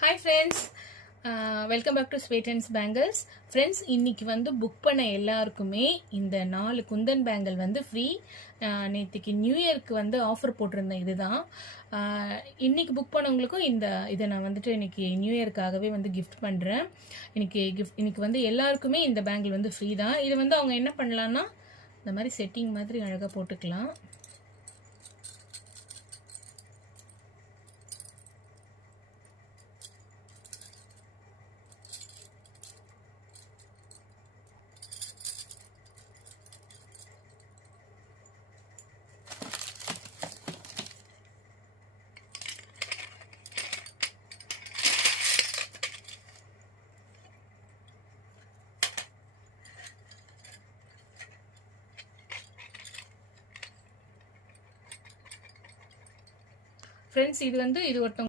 Hi friends, welcome back to ஸ்வேட்டன்ஸ் bangles. Friends, இன்னைக்கு வந்து புக் பண்ண எல்லாருக்குமே இந்த 4 குந்தன் பேங்கிள் வந்து ஃப்ரீ. நேற்றுக்கு நியூ இயர்க்கு வந்து ஆஃபர் போட்டிருந்தேன். இதுதான் இன்னைக்கு புக் பண்ணவங்களுக்கும் இதை நான் வந்துட்டு இன்னைக்கு நியூ இயர்க்காகவே வந்து கிஃப்ட் பண்ணுறேன். இன்னைக்கு வந்து எல்லாருக்குமே இந்த பேங்கிள் வந்து ஃப்ரீ தான். இது வந்து அவங்க என்ன பண்ணலான்னா இந்த மாதிரி செட்டிங் மாதிரி அழகாக போட்டுக்கலாம். ஃப்ரெண்ட்ஸ், இது ஒருத்தவங்க